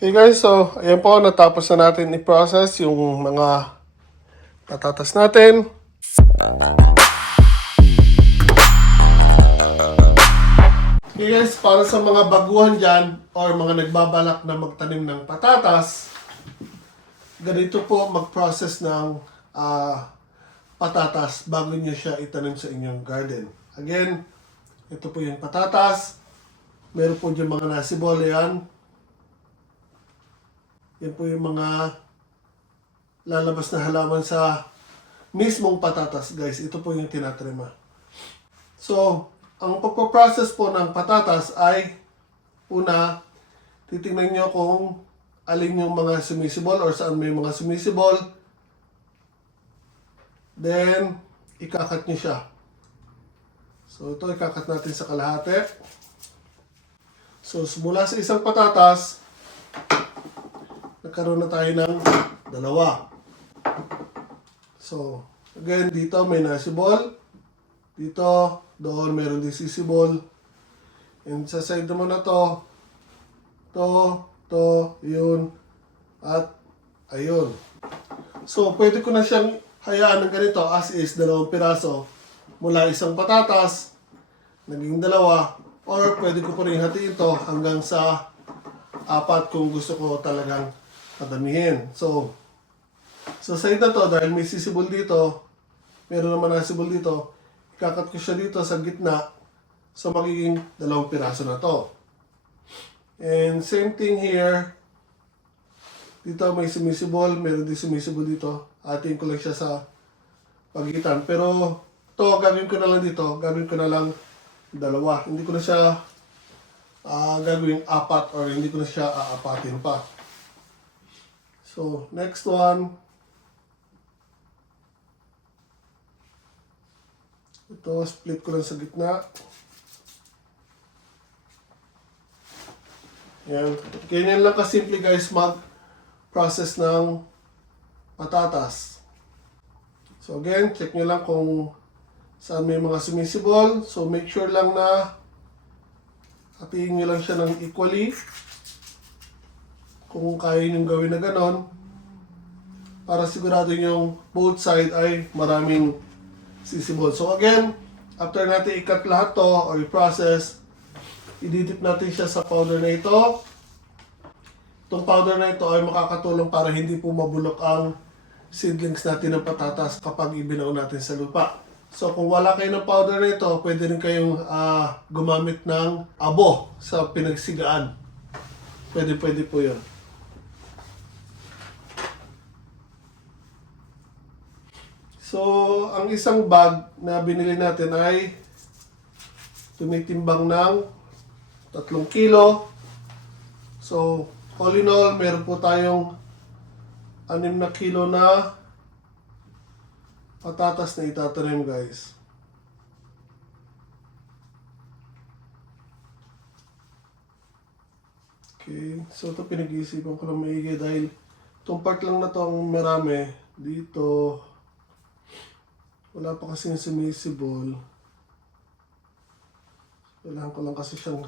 Okay guys, so ayan po, natapos na natin i-process yung mga patatas natin. Okay guys, para sa mga baguhan dyan or mga nagbabalak na magtanim ng patatas, ganito po mag-process ng patatas bago nyo siya itanim sa inyong garden. Again, ito po yung patatas. Meron po dyan mga nasibol, yan. Yan po yung mga lalabas na halaman sa mismong patatas, guys. Ito po yung tinatrima. So, ang pagpaprocess po ng patatas ay, una, titingnan nyo kung alin yung mga sumisibol or saan may mga sumisibol. Then, ikakat nyo siya. So, ito ikakat natin sa kalahati. So, mula sa isang patatas, nagkaroon na tayo ng dalawa. So, again, dito may nasibol. Dito, doon meron din sisibol. And sa side naman na to, yun, at ayun. So, pwede ko na siyang hayaan ng ganito as is, 2 piraso. Mula isang patatas, naging 2. Or pwede ko pa rin hatiin ito hanggang sa 4 kung gusto ko talagang padamihin. So, sa side na to, dahil may sisibol dito, meron naman nasibol dito, ikakat ko siya dito sa gitna, so magiging 2 piraso na to. And same thing here, dito may sumisibol, meron din sumisibol dito, atin ko lang siya sa pagitan. Pero to gagawin ko na lang dito, gagawin ko na lang 2. Hindi ko na siya gagawin 4 or hindi ko na siya aapatin pa. So, next one. Ito, split ko lang sa gitna. Yan. Ganyan lang kasimple guys mag-process ng patatas. So again, check nyo lang kung saan may mga sumisibol. So make sure lang na hatiin nyo lang siya ng equally. Kung kaya nyo gawin na ganon. Para sigurado yung both side ay maraming sisibol. So again, after natin i-cut lahat to or i-process, ididip natin siya sa powder na ito. Itong powder na ito ay makakatulong para hindi po mabulok ang seedlings natin ng patatas kapag ibinaw natin sa lupa. So kung wala kayo ng powder na ito, pwede rin kayong gumamit ng abo sa pinagsigaan. Pwede po yun. So, ang isang bag na binili natin ay tumitimbang ng 3 kilo. So, all in all, meron po tayong 6 na kilo na patatas na itatanim, guys. Okay, so ito pinag-iisipan ko lang maigi dahil itong part lang na to ang marami. Dito, wala pa kasi yung sumisibol. Kailangan ko lang kasi siyang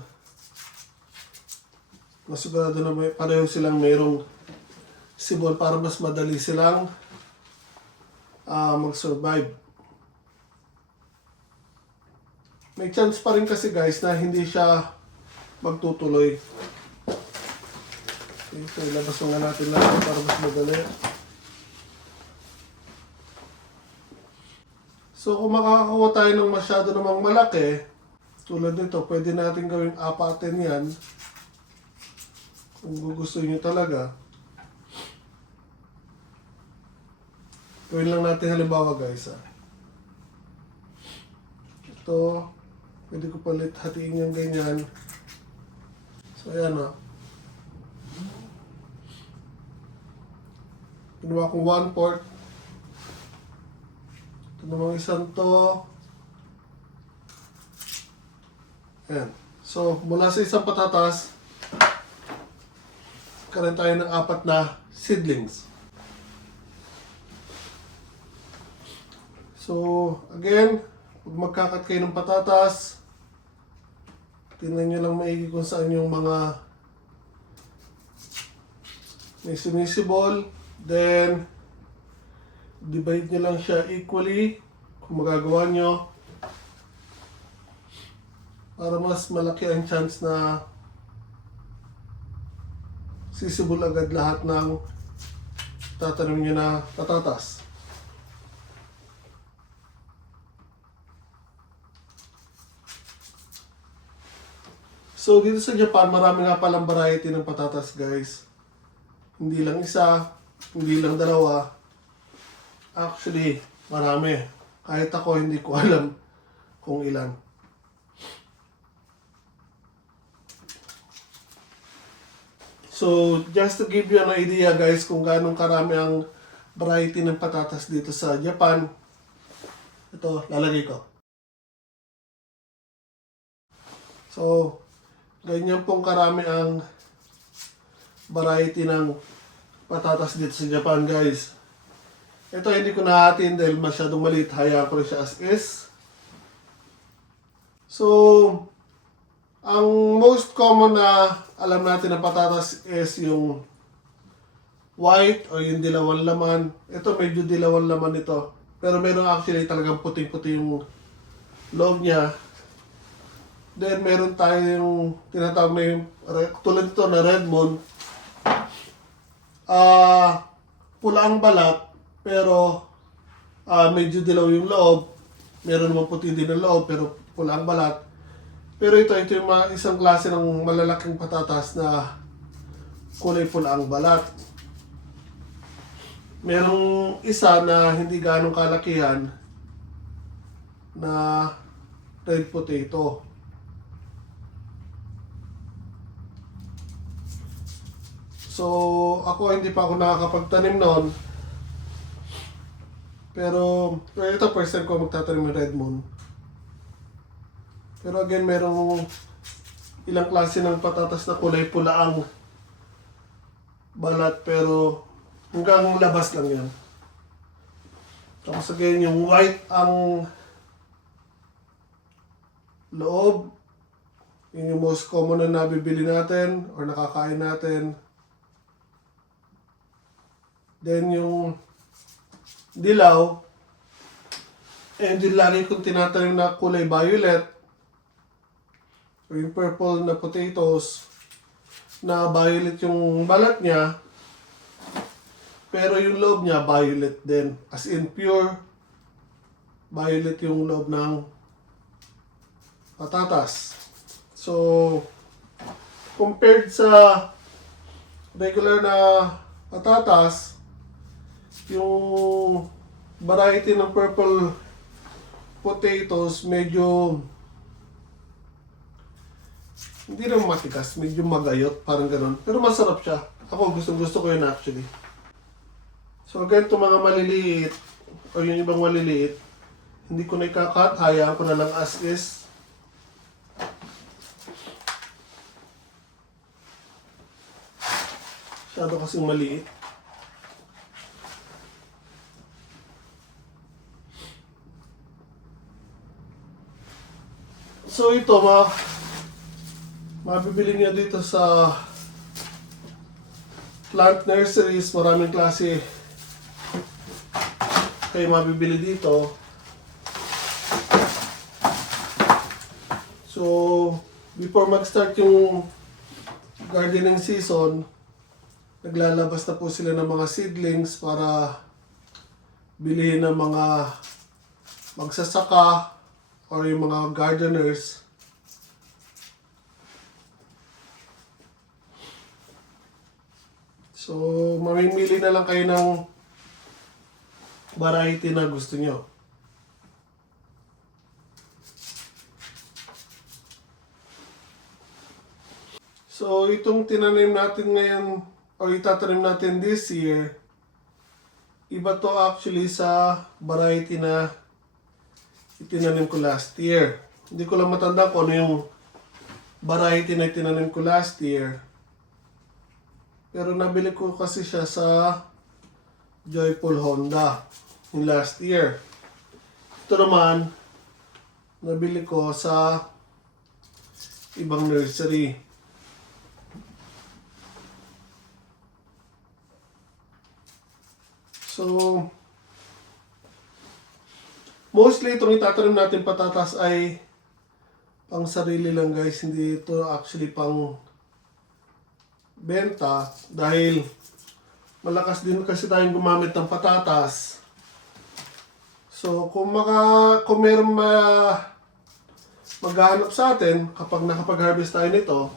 masigurado na may, pareho silang mayroong sibol para mas madali silang mag-survive. May chance pa rin kasi guys na hindi siya magtutuloy. Okay, so ilabas nga natin lang para mas madali. So kung makakakuha tayo ng masyado namang malaki, tulad nito, pwede natin gawing 4 yan. Kung gusto nyo talaga. Gawin lang natin halimbawa guys. Ito, pwede ko palit hatiin yung ganyan. So ayan o. Ginawa kong 1/4. Ito namang isang to. Ayan. So, mula sa isang patatas, karoon tayo ng 4 na seedlings. So, again, pag magkakat kayo ng patatas, tingnan nyo lang maigi kung saan yung mga may sumisibol. Then, divide nyo lang siya equally kung magagawa nyo para mas malaki ang chance na sisibol agad lahat ng tatanim nyo na patatas. So dito sa Japan, marami nga palang variety ng patatas, guys. Hindi lang isa, hindi lang dalawa. Actually, marami. Kahit ako, hindi ko alam kung ilan. So, just to give you an idea, guys, kung gaano karami ang variety ng patatas dito sa Japan. Ito, lalagay ko. So, ganyan pong karami ang variety ng patatas dito sa Japan, guys. Ito hindi ko nahatiin dahil masyadong maliit. Hayaan ko rin siya as is. So, ang most common na alam natin na patatas is yung white o yung dilawang laman. Ito medyo dilawang laman ito. Pero meron actually talagang puting-puti yung loob niya. Then, meron tayong tinatawag na yung, tulad ito na red moon. Pula ang balat, pero medyo dilaw yung loob. Meron naman puti din ang loob, pero pula ang balat. Pero ito yung isang klase ng malalaking patatas na kulay pula ang balat. Merong isa na hindi ganong kalakihan na red potato. So, ako hindi pa ako nakakapagtanim noon. Pero ito first time ko magtatanim ng red moon. Pero again, merong ilang klase ng patatas na kulay pula ang balat, pero hanggang labas lang yan. Tapos again, yung white ang loob. Yun yung most common na nabibili natin or nakakain natin. Then yung dilaw, and din lagi kong tinatanim na kulay violet, o yung purple na potatoes, na violet yung balat niya, pero yung loob niya violet din. As in pure violet yung loob ng patatas. So, compared sa regular na patatas, yung variety ng purple potatoes medyo hindi naman matigas, medyo magayot, parang ganun. Pero masarap siya. Ako gusto ko yun actually. So again, itong mga maliliit o yung ibang maliliit, hindi ko na ikakat, hayaan ko na lang as is. Masyado kasing maliit. So ito, mabibili niya dito sa plant nurseries. Maraming klase kayo mabibili dito. So, before mag-start yung gardening season, naglalabas na po sila ng mga seedlings para bilihin ng mga magsasaka or yung mga gardeners. So, mamimili na lang kayo ng variety na gusto nyo. So, itong tinanim natin ngayon, o itatanim natin this year, iba to actually sa variety na itinanim ko last year. Hindi ko lang matanda kung ano yung variety na itinanim ko last year. Pero nabili ko kasi siya sa Joyful Honda yung last year. Ito naman, nabili ko sa ibang nursery. So, mostly itong itatanim natin patatas ay pang sarili lang guys. Hindi ito actually pang benta dahil malakas din kasi tayong gumamit ng patatas. So, kung meron maghahanap sa atin kapag nakapag-harvest tayo nito,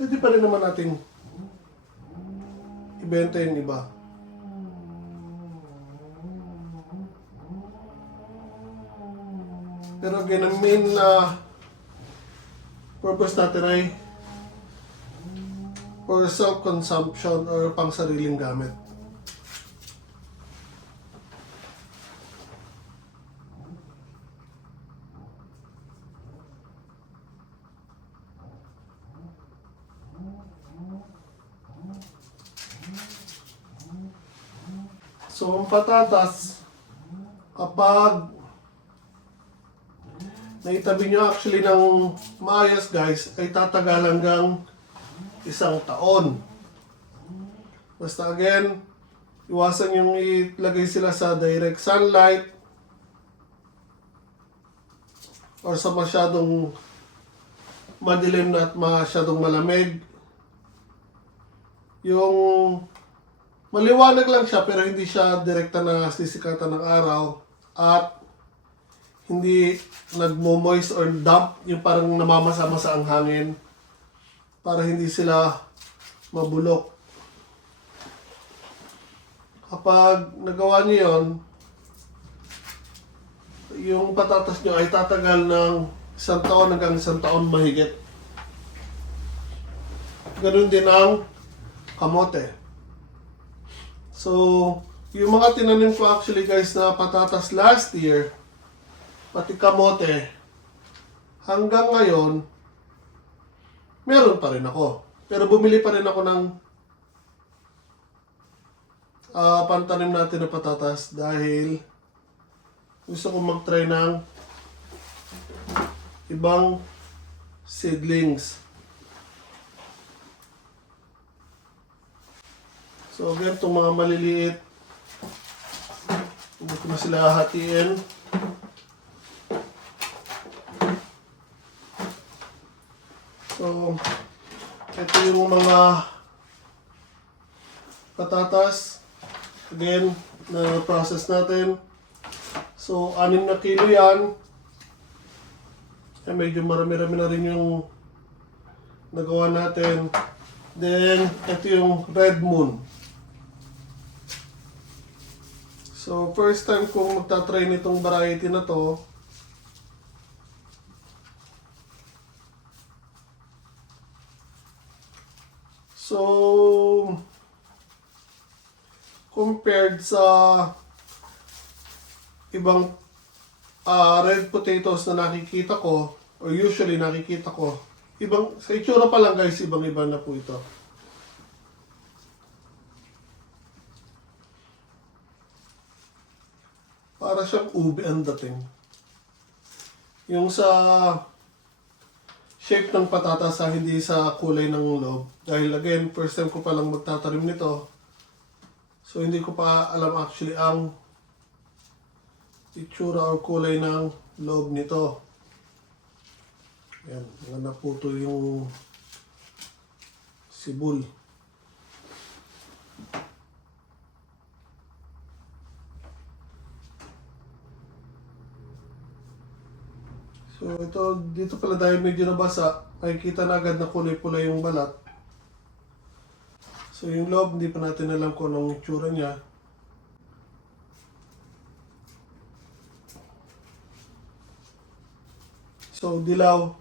pwede pa rin naman natin ibenta yung iba. Pero again, ang main purpose natin ay for self-consumption or pang sariling gamit. So, ang patatas, kapag naitabi nyo actually ng maayos guys, ay tatagal hanggang 1 taon. Basta again, iwasan yung ilagay sila sa direct sunlight or sa masyadong madilim na at masyadong malamig. Yung maliwanag lang siya pero hindi siya direkta na sisikatan ng araw at hindi nagmo-moist or damp, yung parang namamasa-masa ang hangin para hindi sila mabulok. Kapag nagawa niyo yon, yung patatas nyo ay tatagal ng 1 taon hanggang 1 taon mahigit. Ganun din ang kamote. So, yung mga tinanim ko actually guys na patatas last year, pati kamote, hanggang ngayon, meron pa rin ako. Pero bumili pa rin ako ng pantanim natin na patatas dahil gusto kong mag-try ng ibang seedlings. So again, itong mga maliliit, hindi ko na sila hatiin. So, ito yung mga patatas. Again, na process natin. So, 6 na kilo yan. Medyo marami-rami na rin yung nagawa natin. Then, ito yung Red Moon. So, first time kong magta-try nitong variety na to. So, compared sa ibang red potatoes na nakikita ko, or usually nakikita ko, sa itsura pa lang guys, ibang-iba na po ito. Para siyang ube ang dating. Yung sa shape ng patatas hindi sa kulay ng loob. Dahil again, first time ko palang magtatanim nito. So hindi ko pa alam actually ang itsura or kulay ng loob nito. Yan, naputo yung sibol. So ito, dito pala dahil medyo nabasa, makikita na agad na kulay-pula yung balat. So yung loob, hindi pa natin alam kung anong itsura niya. So dilaw.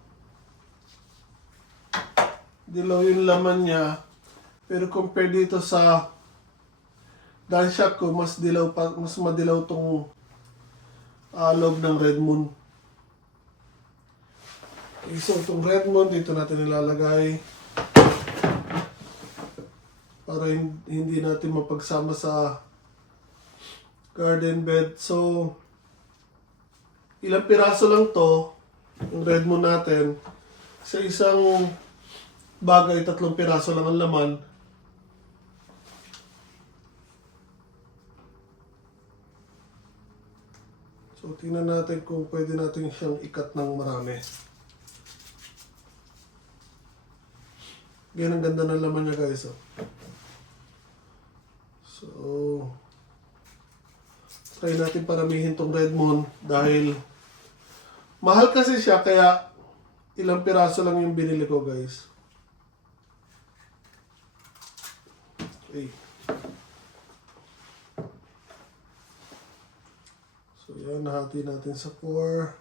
Dilaw yung laman niya. Pero compare dito sa Dansha ko, mas madilaw tong loob ng Red Moon. Okay, so itong Red Moon dito natin nilalagay para hindi natin mapagsama sa garden bed. So ilang piraso lang to yung Red Moon natin. Sa isang bagay, 3 piraso lang ang laman. So, tingnan natin kung pwede natin siyang ikat ng marami. Ganyan, ang ganda ng laman niya guys. Oh. So, try natin paramihin tong Red Moon dahil mahal kasi siya kaya ilang piraso lang yung binili ko guys. Okay. So yan, nahati natin sa 4.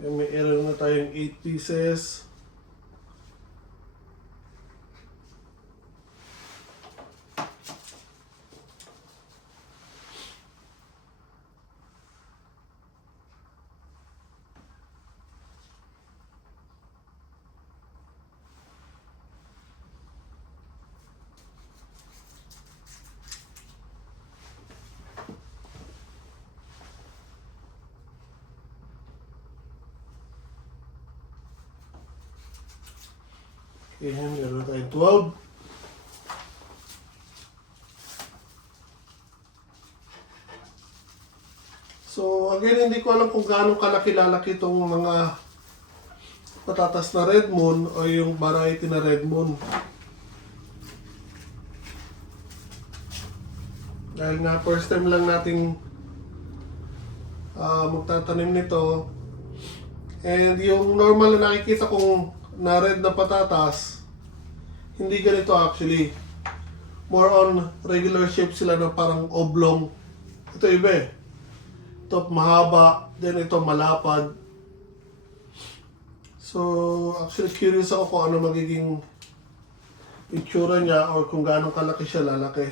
Yan, may error na tayong 8 pieces. Okay, meron tayong 12. So, again, hindi ko alam kung gaano kalaki-lalaki itong mga patatas na Red Moon o yung variety na Red Moon. Dahil nga, first time lang nating magtatanim nito. And yung normal na nakikita kong na red na patatas, hindi ganito actually. More on regular shape sila na parang oblong. Ito iba eh. Ito mahaba, then ito malapad. So, actually curious ako kung ano magiging itsura niya or kung gaano kalaki siya lalaki.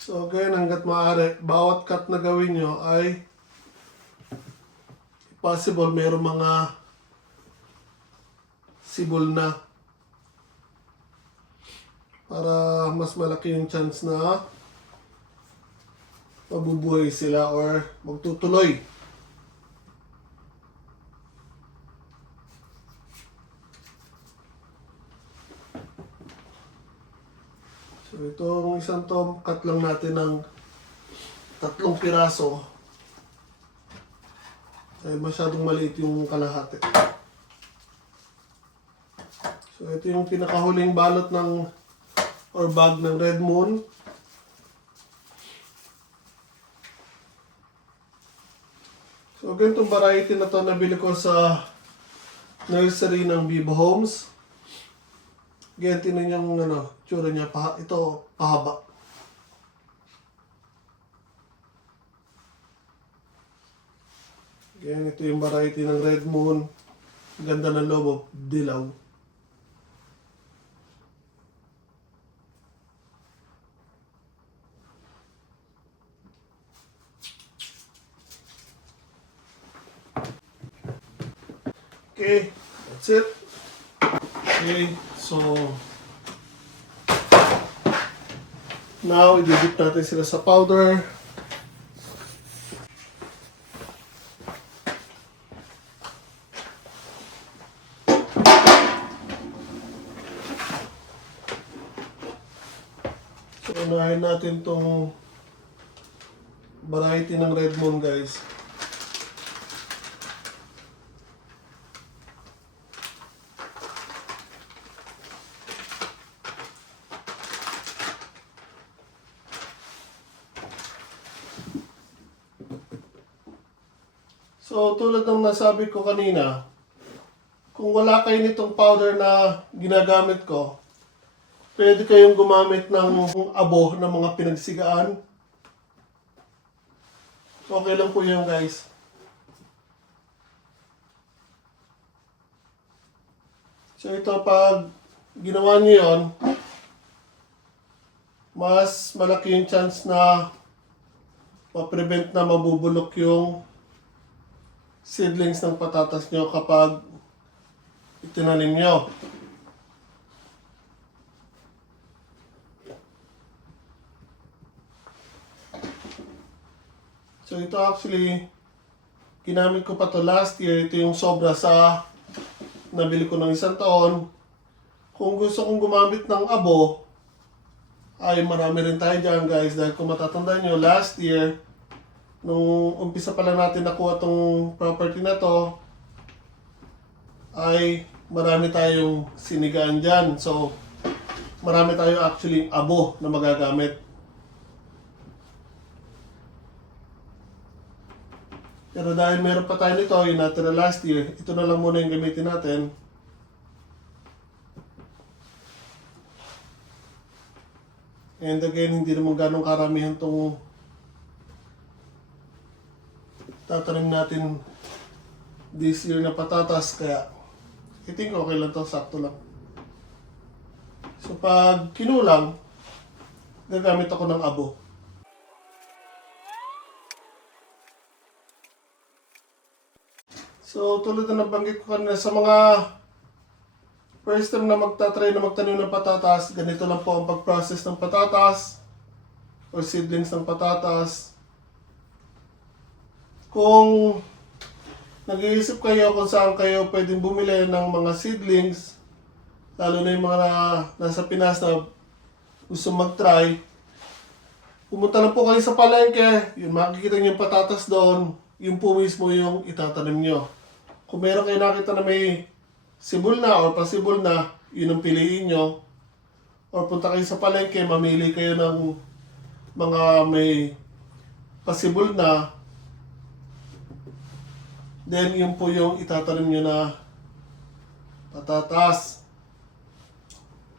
So again, hanggat maaari, bawat cut na gawin nyo ay possible mayroong mga sibol na para mas malaki yung chance na mabubuhay sila or magtutuloy. So itong isang to, cut lang natin ng 3 piraso. Dahil masyadong maliit yung kalahati. So ito yung pinakahuling balot ng or bag ng Red Moon. So ganitong variety na to nabili ko sa nursery ng Vivo Homes. Ganyan, tinan yung tsura niya, ito pahaba. Ganyan, ito yung variety ng Red Moon. Ganda ng logo, dilaw. Okay, that's it. Okay, so now i-dip natin sila sa powder. So unahin natin tong variety ng Red Moon guys. So, tulad ng nasabi ko kanina, kung wala kayo nitong powder na ginagamit ko, pwede kayong gumamit ng abo ng mga pinagsigaan. Okay lang po yun guys. So ito, pag ginawa niyo yun, mas malaki yung chance na ma-prevent na mabubulok yung seedlings ng patatas nyo kapag itinanim nyo. So ito actually, ginamit ko pa to last year. Ito yung sobra sa nabili ko ng 1 taon. Kung gusto kong gumamit ng abo, ay marami rin tayo dyan guys. Dahil kung matatandaan nyo, last year, nung umpisa pa lang natin nakuha tong property na to, ay marami tayong sinigaan dyan. So, marami tayo actually abo na magagamit. Pero dahil meron pa tayo nito, yung natira last year, ito na lang muna yung gamitin natin. And again, hindi naman ganong karamihan itong tatanim natin this year na patatas. Kaya, I think okay lang to, sakto lang. So pag kinulang, gagamit ako ng abo. So, tulad na nabanggit ko kanina, sa mga first time na magtatry na magtanim ng patatas, ganito lang po ang pag-process ng patatas or seedlings ng patatas. Kung nag-iisip kayo kung saan kayo pwedeng bumili ng mga seedlings, lalo na yung mga nasa Pinas na gusto mag-try, pumunta lang po kayo sa palengke, yun makikita niyo yung patatas doon, yun po mismo yung itatanim nyo. Kung meron kayo nakita na may sibol na or pasibol na, yun ang piliin nyo. Or punta kayo sa palengke, mamili kayo ng mga may pasibol na, then yun po yung itatanim nyo na patatas.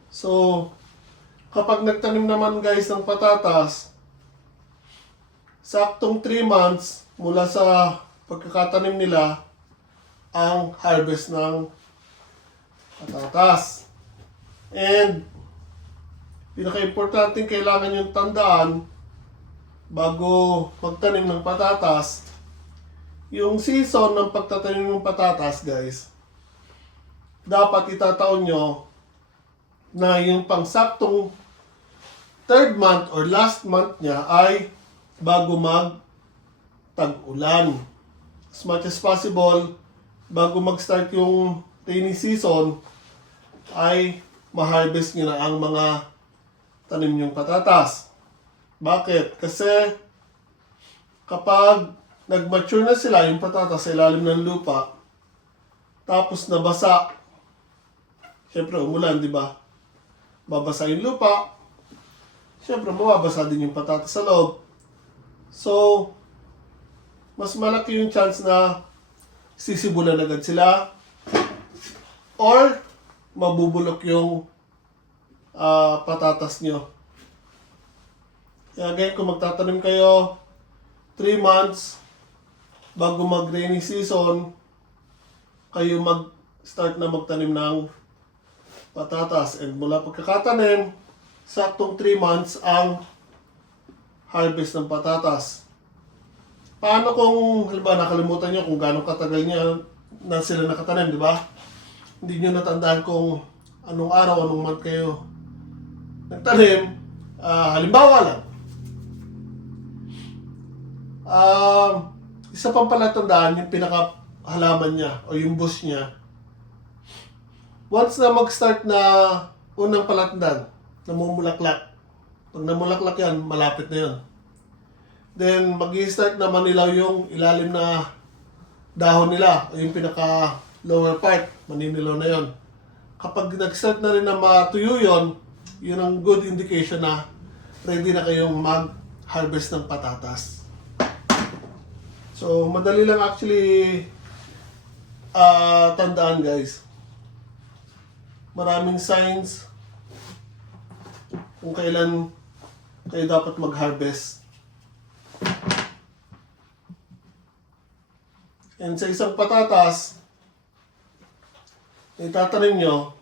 So, kapag nagtanim naman guys ng patatas, saktong 3 months mula sa pagkakatanim nila ang harvest ng patatas. And pinaka-importante kailangan yung tandaan bago magtanim ng patatas, yung season ng pagtatanim ng patatas guys, dapat itataon nyo na yung pangsaktong 3rd month or last month niya ay bago mag-tag-ulan. As much as possible, bago mag-start yung rainy season, ay ma-harvest nyo na ang mga tanim nyong patatas. Bakit? Kasi kapag nag-mature na sila yung patatas sa ilalim ng lupa, tapos nabasa, syempre umulan, di ba? Babasa yung lupa, syempre mababasa din yung patatas sa loob. So, mas malaki yung chance na sisibulan agad sila or mabubulok yung patatas nyo. Kaya again, kung magtatanim kayo 3 months bago mag-rainy season, kayo mag-start na magtanim ng patatas. And mula pagkakatanim, saktong 3 months ang harvest ng patatas. Paano kung, halimbawa, nakalimutan nyo kung gaano katagal niya na sila nakatanim, di ba? Hindi nyo natandaan kung anong araw, anong month kayo nagtanim. Halimbawa lang. Isa pang palatandaan, yung pinakahalaman niya o yung bush niya. Once na mag-start na unang palatandaan, namumulaklak. Pag namulaklak yan, malapit na yun. Then, mag-i-start na manilaw yung ilalim na dahon nila, o yung pinaka lower part, maninilaw na yon. Kapag nag-start na rin na matuyo yon, yun ang good indication na ready na kayong mag-harvest ng patatas. So, madali lang actually tandaan guys. Maraming signs kung kailan kayo dapat mag-harvest. And sa isang patatas, na itatanim nyo,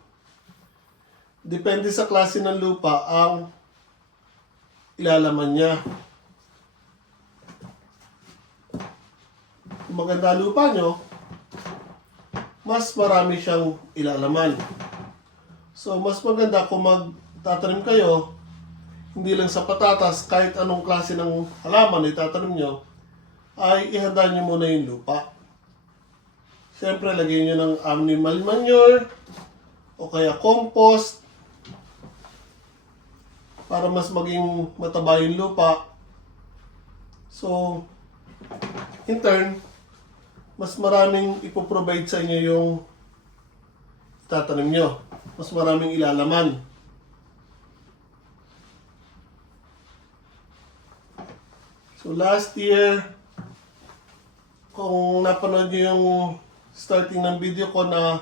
depende sa klase ng lupa ang ilalaman niya. Kung maganda lupa nyo, mas marami siyang ilalaman. So, mas maganda kung magtatanim kayo, hindi lang sa patatas, kahit anong klase ng halaman na itatanim nyo, ay ihanda nyo muna yung lupa. Siyempre, lagyan nyo ng animal manure, o kaya compost, para mas maging mataba yung lupa. So, in turn, mas maraming ipoprovide sa inyo yung tatanim nyo. Mas maraming ilalaman. So last year, kung napanood nyo yung starting ng video ko na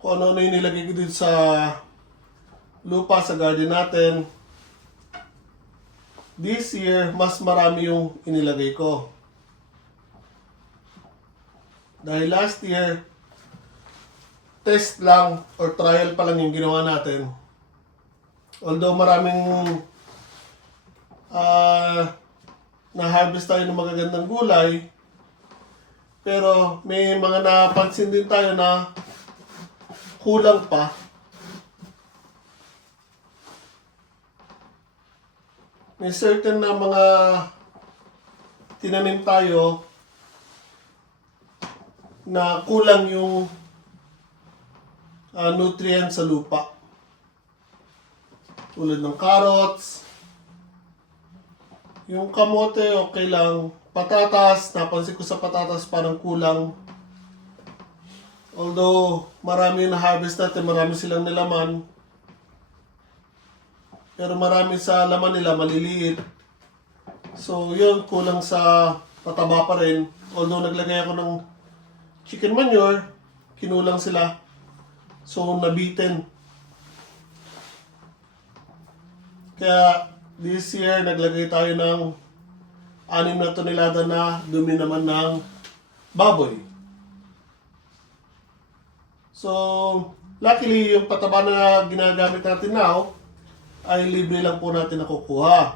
kung ano-ano yung nilagay ko dito sa lupa sa garden natin, this year, mas marami yung inilagay ko. Dahil last year, test lang or trial pa lang yung ginawa natin. Although maraming na-harvest tayo ng magagandang gulay, pero may mga napansin din tayo na kulang pa. May certain na mga tinanim tayo na kulang yung nutrients sa lupa. Tulad ng carrots, yung kamote okay lang, patatas, napansin ko sa patatas parang kulang. Although marami na harvest natin, marami silang nilaman. Pero marami sa laman nila maliliit. So yun, kulang sa pataba pa rin. Although naglagay ako ng chicken manure, kinulang sila. So nabitin. Kaya this year naglagay tayo ng 6 na tonelada na dumi naman ng baboy. So luckily yung pataba na ginagamit natin now ay libre lang po natin nakukuha.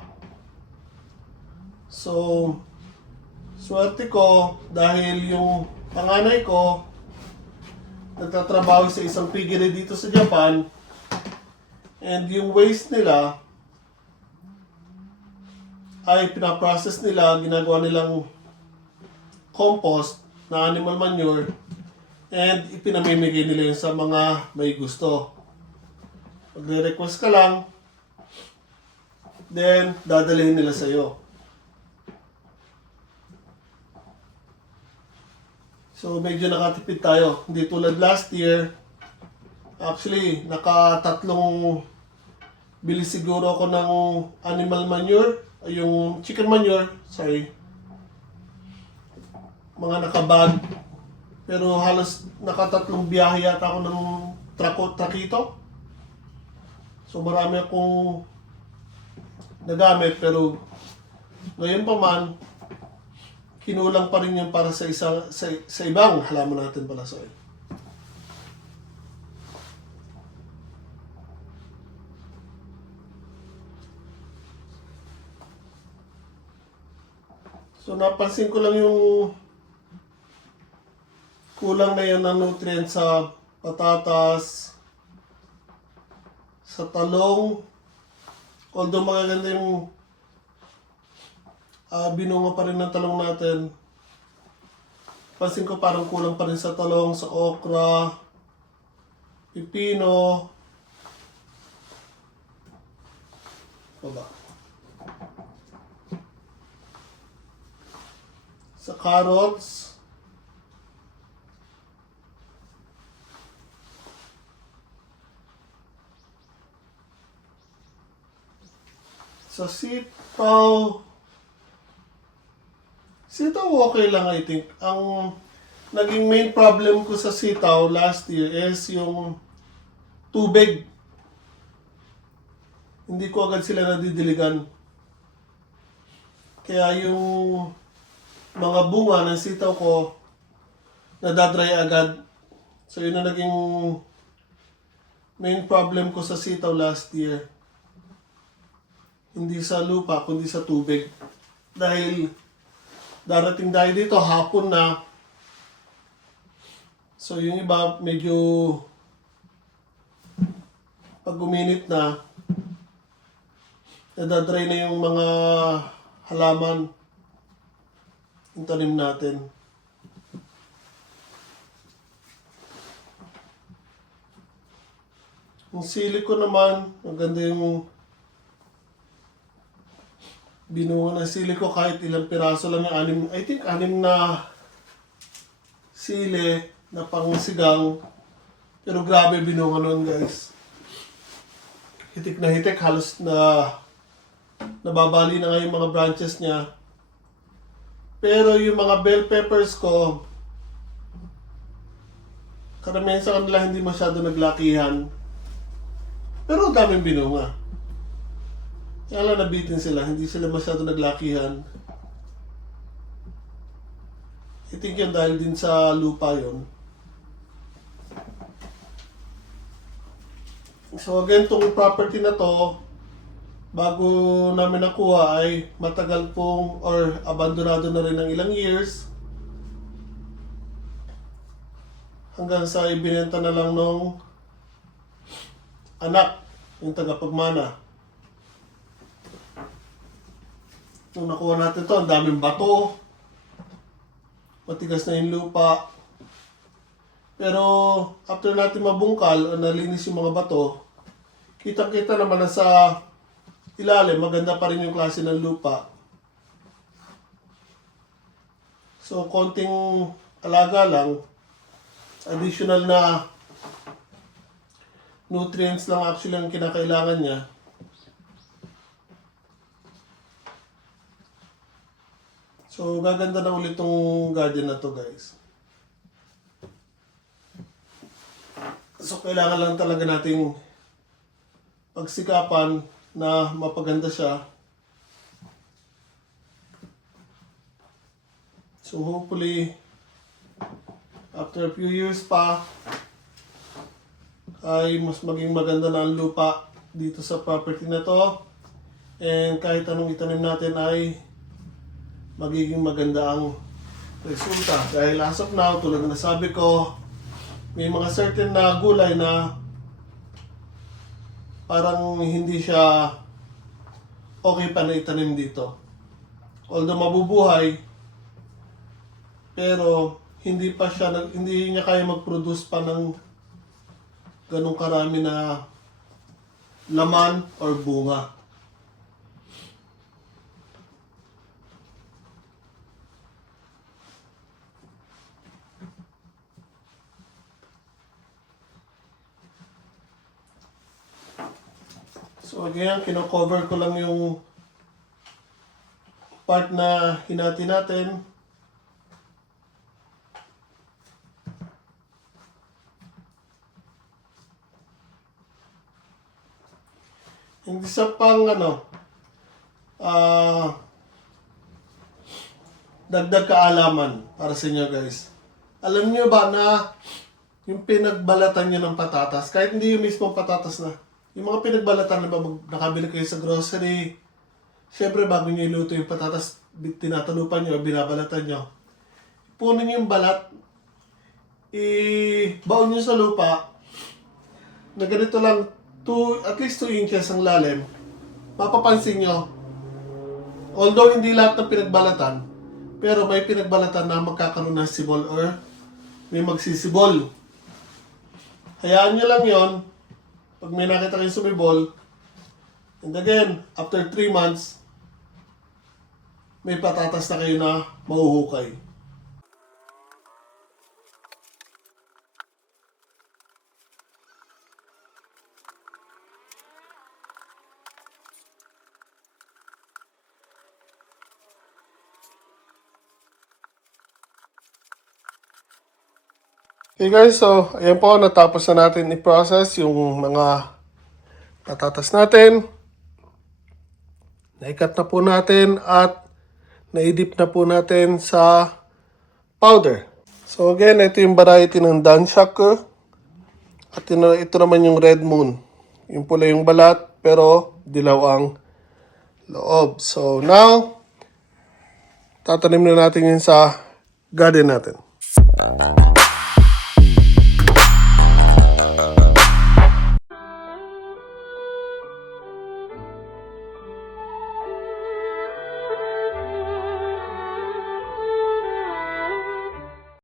So, swerte ko dahil yung panganay ko nagtatrabaho sa isang piggery dito sa Japan, and yung waste nila ay pinaprocess nila, ginagawa nilang compost na animal manure, and ipinamimigay nila yun sa mga may gusto. Magre-request ka lang, then dadalhin nila sa'yo. So medyo nakatipid tayo. Hindi tulad last year. Actually, nakatatlong bili siguro ako ng animal manure, yung chicken manure, sorry. Mga nakabag. Pero halos nakatatlong biyahe yata ako ng trakito. So marami akong nagamit, pero ngayon pa man, kinulang pa rin yung para sa ibang halaman natin pala soil. So napansin ko lang yung kulang na yun ng nutrients sa patatas, sa talong. Although magaganda yung binunga pa rin ng talong natin, pansin ko parang kulang pa rin sa talong, sa okra, pipino, baba, sa carrots, sa sitaw. Sitaw okay lang, I think. Ang naging main problem ko sa sitaw last year is yung tubig. Hindi ko agad sila nadidiligan. Kaya yung mga bunga ng sitaw ko, nadadry agad. So yun na naging main problem ko sa sitaw last year. Hindi sa lupa, kundi sa tubig. Dahil darating tayo dito, hapon na. So yung iba medyo pag uminit na, nadadry na yung mga halaman, yung tanim natin. Yung sili ko naman, maganda yung binunga ng sili ko kahit ilang piraso lang yung anim na sili na pangsigang. Pero grabe binunga nun, guys. Hitik na hitik, halos na nababali na nga yung mga branches niya. Pero yung mga bell peppers ko, karamihan sa kanila hindi masyado naglakihan. Pero ang daming binunga. Kaya lang nabitin sila, hindi sila masyado naglakihan. I think yan dahil din sa lupa yon. So again, tong property na to, bago namin nakuha ay matagal pong or abandonado na rin ng ilang years. Hanggang sa ibinenta na lang nung anak, yung tagapagmana. Nung nakuha natin to, ang daming bato. Matigas na yung lupa. Pero after natin mabungkal o nalinis yung mga bato, kitang-kita naman na sa ilalim, maganda pa rin yung klase ng lupa. So, konting alaga lang, additional na nutrients lang actually ang kinakailangan niya. So, gaganda na ulit tong garden na to, guys. So, kailangan lang talaga nating pagsikapan na mapaganda siya. So hopefully, after a few years pa, ay mas maging maganda na ang lupa dito sa property na to. And kahit anong itanim natin ay magiging maganda ang resulta. Dahil as of now, tulad na nasabi ko, may mga certain na gulay na parang hindi siya okay pa na itanim dito. Although mabubuhay, pero hindi niya kaya mag-produce pa ng ganong karami na laman or bunga. So again, kino-cover ko lang yung part na hinati natin. Hindi sa pang dagdag kaalaman para sa inyo, guys. Alam niyo ba na yung pinagbalatan nyo ng patatas, kahit hindi yung mismong patatas na, yung mga pinagbalatan na ba, nakabili kayo sa grocery, syempre bago nyo iluto yung patatas, tinatalupan nyo, binabalatan nyo. Punin nyo yung balat, i-baon nyo sa lupa, na ganito lang, at least 2 inches ang lalim. Mapapansin nyo, although hindi lahat ng pinagbalatan, pero may pinagbalatan na magkakaroon ng sibol or may magsisibol. Hayaan nyo lang yon. Pag may nakita kayong sumibol, and again, after 3 months, may patatas na kayo na mahuhukay. Okay guys, so ayan po, natapos na natin i-process yung mga patatas natin. Naikat na po natin at naidip na po natin sa powder. So again, ito yung variety ng Danshaku. At ito naman yung Red Moon. Yung pula yung balat, pero dilaw ang loob. So now, tatanim na natin yun sa garden natin.